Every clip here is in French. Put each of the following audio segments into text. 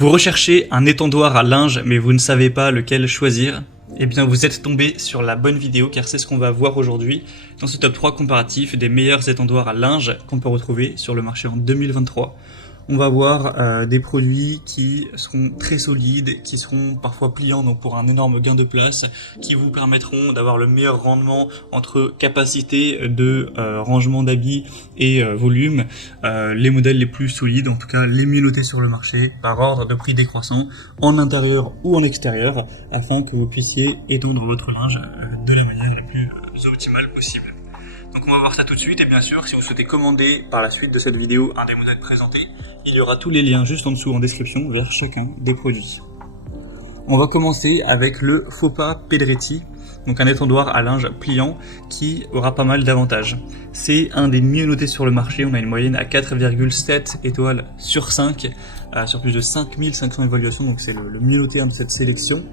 Vous recherchez un étendoir à linge mais vous ne savez pas lequel choisir? Eh bien vous êtes tombé sur la bonne vidéo car c'est ce qu'on va voir aujourd'hui dans ce top 3 comparatif des meilleurs étendoirs à linge qu'on peut retrouver sur le marché en 2023. On va voir des produits qui seront très solides, qui seront parfois pliants donc pour un énorme gain de place, qui vous permettront d'avoir le meilleur rendement entre capacité de rangement d'habits et volume, les modèles les plus solides, en tout cas les mieux notés sur le marché par ordre de prix décroissant, en intérieur ou en extérieur, afin que vous puissiez étendre votre linge de la manière la plus optimale possible. Donc on va voir ça tout de suite, et bien sûr si vous souhaitez commander par la suite de cette vidéo un des modèles présentés, il y aura tous les liens juste en dessous en description vers chacun des produits. On va commencer avec le Fopa Pedretti, donc un étendoir à linge pliant qui aura pas mal d'avantages. C'est un des mieux notés sur le marché, on a une moyenne à 4,7 étoiles sur 5, sur plus de 5500 évaluations, donc c'est le mieux noté de cette sélection.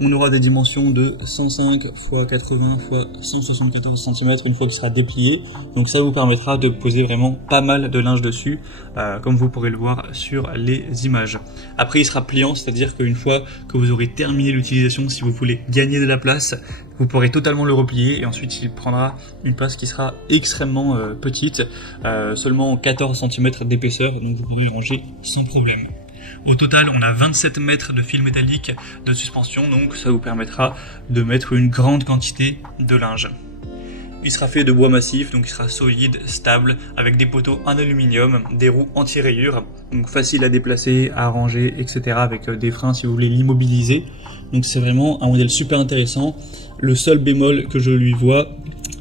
On aura des dimensions de 105 x 80 x 174 cm une fois qu'il sera déplié. Donc ça vous permettra de poser vraiment pas mal de linge dessus, comme vous pourrez le voir sur les images. Après il sera pliant, c'est-à-dire qu'une fois que vous aurez terminé l'utilisation, si vous voulez gagner de la place, vous pourrez totalement le replier et ensuite il prendra une place qui sera extrêmement petite, seulement 14 cm d'épaisseur, donc vous pourrez ranger sans problème. Au total, on a 27 mètres de fil métallique de suspension, donc ça vous permettra de mettre une grande quantité de linge. Il sera fait de bois massif, donc il sera solide, stable, avec des poteaux en aluminium, des roues anti-rayures, donc facile à déplacer, à ranger, etc. avec des freins si vous voulez l'immobiliser. Donc c'est vraiment un modèle super intéressant. Le seul bémol que je lui vois,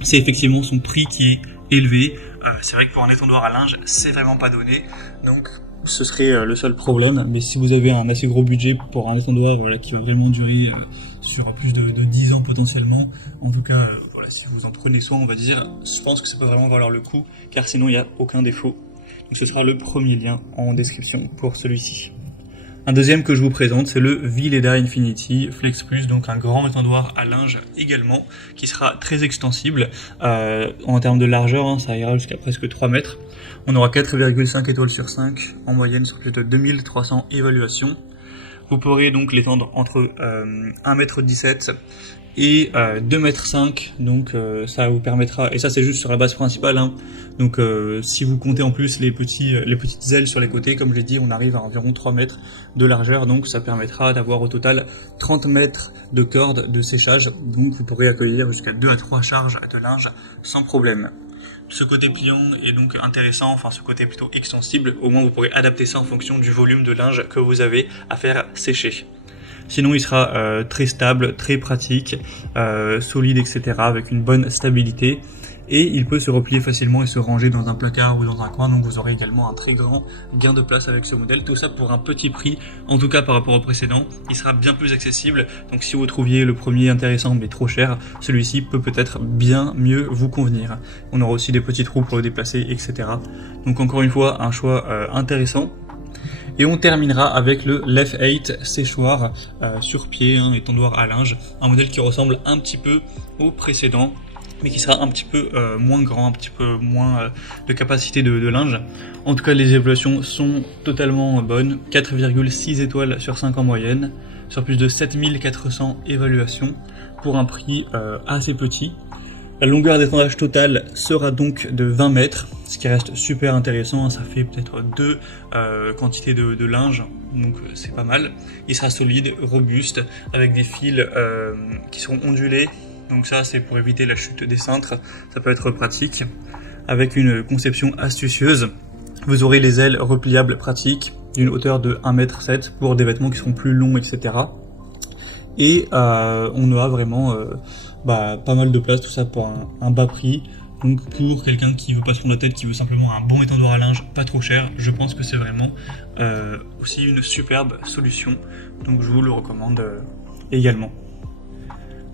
c'est effectivement son prix qui est élevé. C'est vrai que pour un étendoir à linge, c'est vraiment pas donné, donc ce serait le seul problème, mais si vous avez un assez gros budget pour un étendoir qui va vraiment durer sur plus de 10 ans potentiellement, en tout cas si vous en prenez soin, on va dire, je pense que ça peut vraiment valoir le coup, car sinon il n'y a aucun défaut. Donc ce sera le premier lien en description pour celui-ci. Un deuxième que je vous présente, c'est le Vileda Infinity Flex Plus, donc un grand étendoir à linge également, qui sera très extensible. En termes de largeur, ça ira jusqu'à presque 3 mètres. On aura 4,5 étoiles sur 5 en moyenne sur plus de 2300 évaluations. Vous pourrez donc l'étendre entre 1,17 m et 2,5 m, donc ça vous permettra, et ça c'est juste sur la base principale, donc si vous comptez en plus les petites ailes sur les côtés, comme je l'ai dit, on arrive à environ 3 mètres de largeur, donc ça permettra d'avoir au total 30 mètres de corde de séchage, donc vous pourrez accueillir jusqu'à 2 à 3 charges de linge sans problème. Ce côté pliant est donc intéressant, enfin ce côté plutôt extensible, au moins vous pourrez adapter ça en fonction du volume de linge que vous avez à faire sécher. Sinon il sera très stable, très pratique, solide, etc. avec une bonne stabilité. Et il peut se replier facilement et se ranger dans un placard ou dans un coin, donc vous aurez également un très grand gain de place avec ce modèle. Tout ça pour un petit prix, en tout cas par rapport au précédent, il sera bien plus accessible. Donc si vous trouviez le premier intéressant mais trop cher, celui-ci peut peut-être bien mieux vous convenir. On aura aussi des petites roues pour le déplacer, etc. Donc encore une fois, un choix intéressant. Et on terminera avec le Lef 8 séchoir sur pied, étendoir à linge, un modèle qui ressemble un petit peu au précédent, mais qui sera un petit peu moins grand, un petit peu moins de capacité de linge. En tout cas, les évaluations sont totalement bonnes, 4,6 étoiles sur 5 en moyenne, sur plus de 7400 évaluations, pour un prix assez petit. La longueur d'étendage totale sera donc de 20 mètres, ce qui reste super intéressant, ça fait peut-être 2 quantités de linge, donc c'est pas mal. Il sera solide, robuste, avec des fils qui seront ondulés, donc ça c'est pour éviter la chute des cintres, ça peut être pratique. Avec une conception astucieuse, vous aurez les ailes repliables pratiques, d'une hauteur de 1,7 m pour des vêtements qui seront plus longs, etc. Et on aura vraiment pas mal de place, tout ça pour un bas prix. Donc pour quelqu'un qui veut pas se prendre la tête, qui veut simplement un bon étendoir à linge pas trop cher, je pense que c'est vraiment aussi une superbe solution. Donc je vous le recommande également.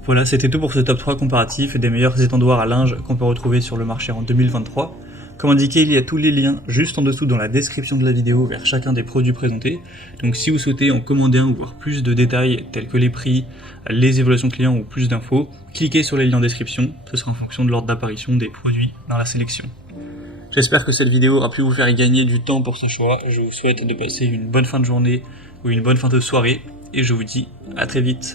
Voilà, c'était tout pour ce top 3 comparatif des meilleurs étendoirs à linge qu'on peut retrouver sur le marché en 2023. Comme indiqué, il y a tous les liens juste en dessous dans la description de la vidéo vers chacun des produits présentés. Donc si vous souhaitez en commander un ou voir plus de détails tels que les prix, les évaluations clients ou plus d'infos, cliquez sur les liens en description, ce sera en fonction de l'ordre d'apparition des produits dans la sélection. J'espère que cette vidéo aura pu vous faire gagner du temps pour ce choix. Je vous souhaite de passer une bonne fin de journée, ou une bonne fin de soirée, et je vous dis à très vite.